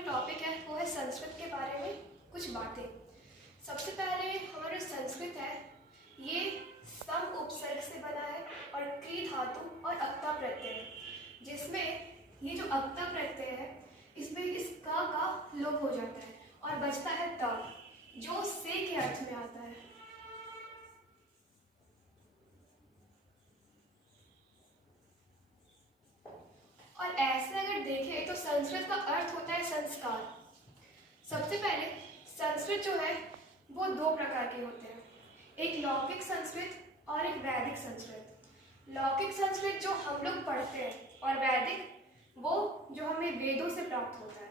जो टॉपिक है वो है संस्कृत के बारे में कुछ बातें। सबसे पहले हमारा जो संस्कृत है ये सम उपसर्ग से बना है और क्री धातु और अक्ता प्रत्यय है, जिसमें ये जो अक्ता प्रत्यय है इसमें इस का लोप हो जाता है और बचता है त, जो से के अर्थ में आता है। और ऐसे अगर देखें तो संस्कृत का अर्थ होता है संस्कार। सबसे पहले संस्कृत जो है वो दो प्रकार के होते हैं, एक लौकिक संस्कृत और एक वैदिक संस्कृत। लौकिक संस्कृत जो हम लोग पढ़ते हैं और वैदिक वो जो हमें वेदों से प्राप्त होता है।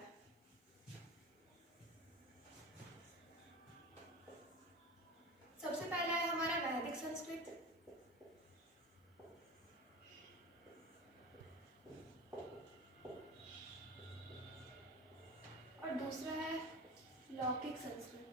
सबसे पहला है हमारा वैदिक संस्कृत। और दूसरा है लौकिक संस्कृत।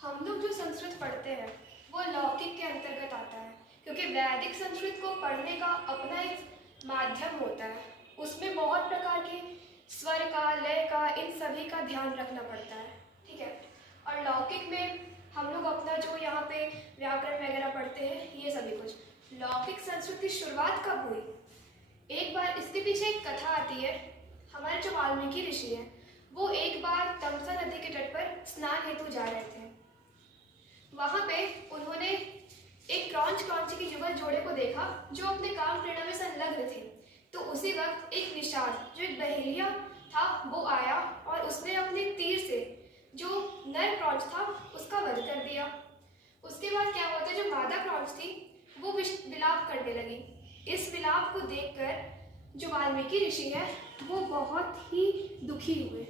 हम लोग जो संस्कृत पढ़ते हैं वो लौकिक के अंतर्गत आता है, क्योंकि वैदिक संस्कृत को पढ़ने का अपना एक माध्यम होता है। उसमें बहुत प्रकार के स्वर का, लय का, इन सभी का ध्यान रखना पड़ता है, ठीक है। और लौकिक में हम लोग अपना जो यहाँ पे व्याकरण वगैरह पढ़ते हैं ये सभी कुछ। लौकिक संस्कृत की शुरुआत कब हुई? एक बार इसके पीछे एक कथा आती है। हमारे जो वाल्मीकि ऋषि हैं वो एक बार तमसा नदी के तट पर स्नान हेतु जा रहे थे। वहां पे उन्होंने एक क्रौंच क्रौंची के युगल जोड़े को देखा जो अपने काम क्रीड़ा में संलग्न थे। तो उसी वक्त एक निषाद जो एक बहेलिया था वो आया और उसने अपने तीर से जो नर क्रौंच था उसका वध कर दिया। उसके बाद क्या होता है, जो मादा क्रौंच थी वो विलाप करने लगी। इस विलाप को देखकर जो वाल्मीकि ऋषि है वो बहुत ही दुखी हुए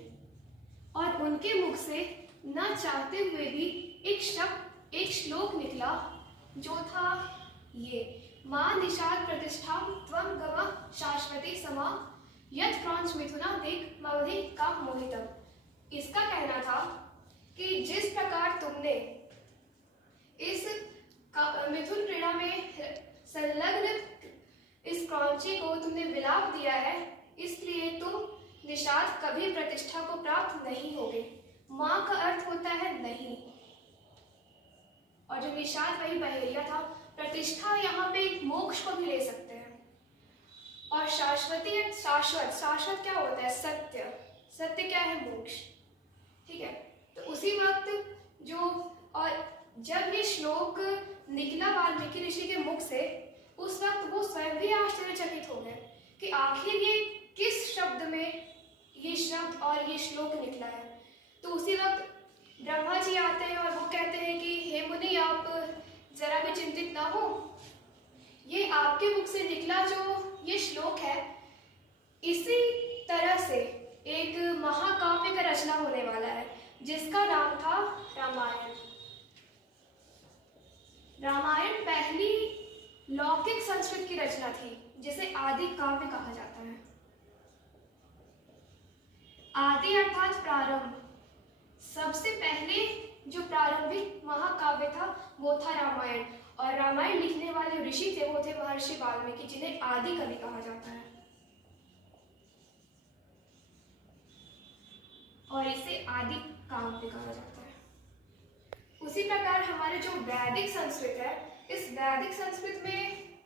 और उनके मुख से न चाहते हुए भी एक शब्द, एक श्लोक निकला जो था ये, मां निषाद प्रतिष्ठा त्वं गम शाश्वती समा यत् क्रौंच मिथुना देख मवधि काम मोहितम। इसका कहना था कि जिस प्रकार तुमने इस मिथुन क्रीड़ा में संलग्न इस क्रौंची को तुमने विलाप दिया है, इसलिए तुम निषाद कभी प्रतिष्ठा को प्राप्त नहीं होगे। मां का अर्थ होता है नहीं, और जो निषाद वही बहेलिया था। प्रतिष्ठा यहाँ पे मोक्ष को भी ले सकते हैं। और शाश्वती, शाश्वत, शाश्वत क्या होता है? सत्य। सत्य क्या है? मोक्ष, ठीक है। तो उसी वक्त जो, और जब ये श्लोक निकला वाल्मीकि ऋषि के मुख से, उस वक्त वो स्वयं भी आश्चर्यचकित हो गए कि आखिर ये किस शब्द में ये शब्द और ये श्लोक निकला है। तो उसी वक्त ब्रह्मा जी आते हैं और वो कहते हैं कि हे मुनि, आप जरा भी चिंतित ना हो, ये आपके मुख से निकला जो ये श्लोक है, इसी तरह से एक महाकाव्य का रचना होने वाला है जिसका नाम था रामायण। रामायण पहली लौकिक संस्कृत की रचना थी जिसे आदि काव्य कहा जाता है। आदि अर्थात प्रारंभ। सबसे पहले जो प्रारंभिक महाकाव्य था वो था रामायण, और रामायण लिखने वाले ऋषि थे वो थे महर्षि वाल्मीकि, जिन्हें आदि कवि कहा जाता है। और इसे आदि काव्य कहा जाता है। उसी प्रकार हमारे जो वैदिक संस्कृत है, इस वैदिक संस्कृत में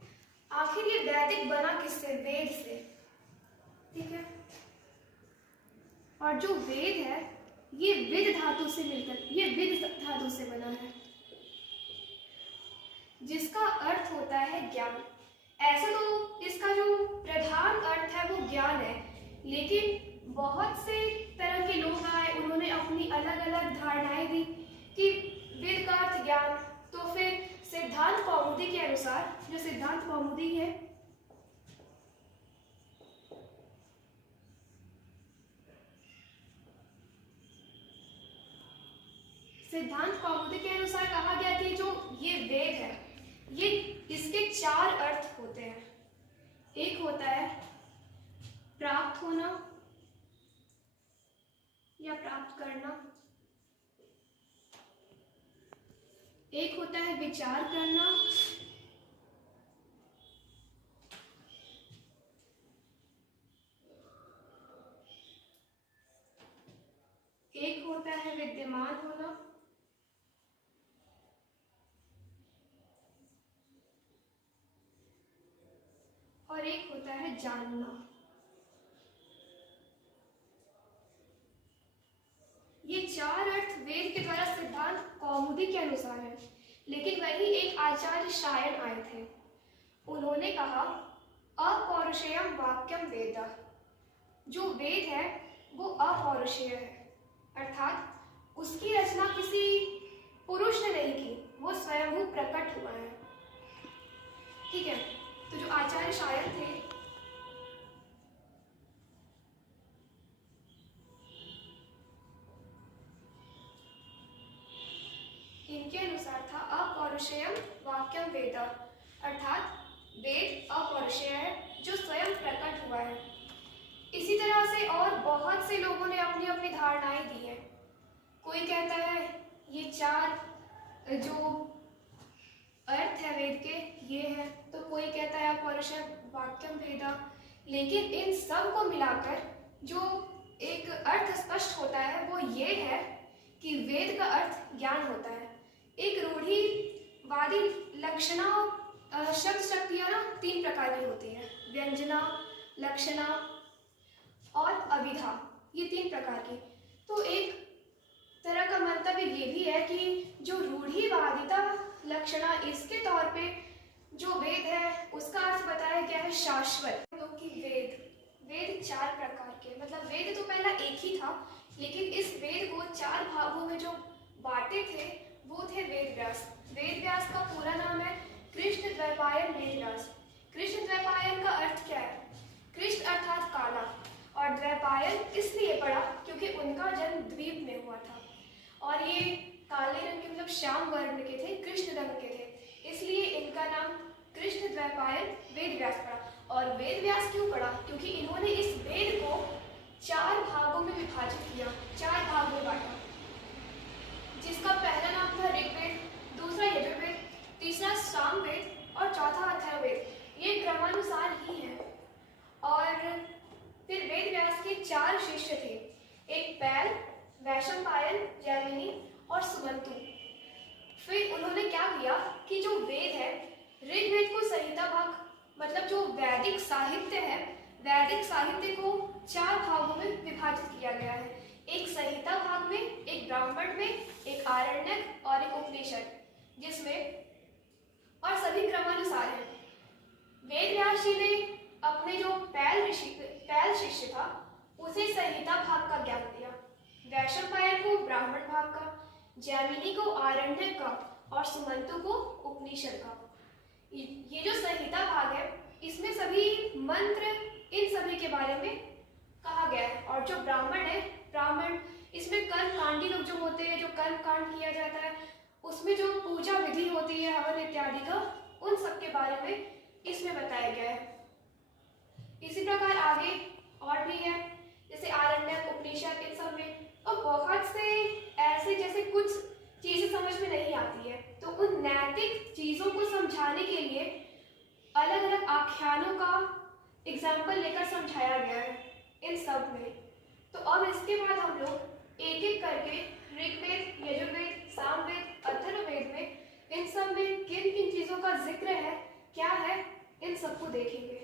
आखिर ये वैदिक बना किससे? वेद से, ठीक है। और जो वेद है ये विद धातु से मिलकर, ये विद धातु से बना है जिसका अर्थ होता है ज्ञान। ऐसे तो इसका जो प्रधान अर्थ है वो ज्ञान है, लेकिन बहुत से तरह के लोग आए, उन्होंने अपनी अलग अलग धारणाएं दी कि वेद का अर्थ ज्ञान। तो फिर सिद्धांत कौमुदी के अनुसार, जो सिद्धांत कौमुदी है, सिद्धांत कौमुदी के अनुसार कहा गया कि जो ये वेद है ये, इसके चार अर्थ होते हैं। एक होता है प्राप्त होना या प्राप्त करना, एक होता है विचार करना, और एक होता है जानना। ये चार अर्थ वेद के द्वारा सिद्धांत कौमुदी के अनुसार है, लेकिन वही एक आचार्य शायन आए थे। उन्होंने कहा अपौरुषेयम वाक्यम वेद, जो वेद है वो अपौरुषेय है, अर्थात उसकी रचना किसी पुरुष ने नहीं की, वो स्वयं प्रकट हुआ है। ठीक है, तो जो आचार्य शायन थे इनके अनुसार था अपौरुषेयम वाक्यम वेद, अर्थात वेद अपौरुषेय है जो स्वयं प्रकट हुआ है। इसी तरह से और बहुत से लोगों ने अपनी अपनी धारणाएं दी हैं। कोई कहता है ये चार जो अर्थ है वेद के ये है, तो कोई कहता है अपौरुषेय वाक्यम वेद। लेकिन इन सब को मिलाकर जो एक अर्थ स्पष्ट होता है वो ये है कि वेद का अर्थ ज्ञान होता है। एक रूढ़िवादी लक्षणा शब्द शक्तियाँ ना तीन प्रकार की होती है, व्यंजना, लक्षणा और अभिधा, ये तीन प्रकार की। तो एक तरह का मंतव्य ये भी है कि जो रूढ़िवादिता लक्षणा, इसके तौर पे जो वेद है उसका अर्थ बताया गया है शाश्वत। क्योंकि वेद चार प्रकार के, मतलब वेद तो पहला एक ही था, लेकिन इस वेद को चार भागों में जो बांटे थे वो थे वेद व्यास। वेद व्यास का पूरा नाम है कृष्ण द्वैपायन वेद व्यास। कृष्ण द्वैपायन का अर्थ क्या है? कृष्ण अर्थात काला, और द्वैपायन इसलिए पड़ा क्योंकि उनका जन्म द्वीप में हुआ था और ये काले रंग के मतलब श्याम वर्ण के थे, कृष्ण रंग के थे, इसलिए इनका नाम कृष्ण द्वैपायन वेद व्यास पड़ा। और वेद व्यास क्यों पड़ा? क्योंकि इन्होंने इस वेद को चार भागों में विभाजित किया, चार भाग में बांटा, जिसका पहला नाम था ऋग्वेद, दूसरा यजुर्वेद, तीसरा सामवेद और चौथा अथर्ववेद। ये क्रमानुसार ही है। और फिर वेद व्यास के चार शिष्य थे, एक पैल, वैशंपायन, जैमिनी और सुमंतु। फिर उन्होंने क्या किया कि जो वेद है, ऋग्वेद को संहिता भाग, मतलब जो वैदिक साहित्य है, वैदिक साहित्य को चार भागों में विभाजित किया गया है। एक संहिता भाग में, एक ब्राह्मण में, एक आरण्यक और एक उपनिषद, जिसमें और सभी क्रमानुसार है। वेद व्यास जी ने अपने जो पैल शिष्य था उसे संहिता भाग का ज्ञान दिया, वैशंपायन को ब्राह्मण भाग का, जैमिनी को आरण्यक का और सुमंतु को उपनिषद का। ये जो संहिता भाग है इसमें सभी मंत्र इन सभी के बारे में कहा गया है। और जो ब्राह्मण है, ब्राह्मण इसमें कर्म कांडी लोग जो होते हैं, जो कर्म कांड किया जाता है, उसमें जो पूजा विधि होती है, हवन इत्यादि का, उन सब के बारे में इसमें बताया गया है। इसी प्रकार आगे और भी है, जैसे आरण्यक, उपनिषद, इन सब में और बहुत से ऐसे जैसे कुछ चीजें समझ में नहीं आती है, तो उन नैतिक चीजों को समझाने के लिए अलग अलग आख्यानों का एग्जाम्पल लेकर समझाया गया है इन सब में। तो अब इसके बाद हम लोग एक एक करके ऋग्वेद, यजुर्वेद, सामवेद, अथर्ववेद में इन सब में किन किन चीजों का जिक्र है, क्या है, इन सबको देखेंगे।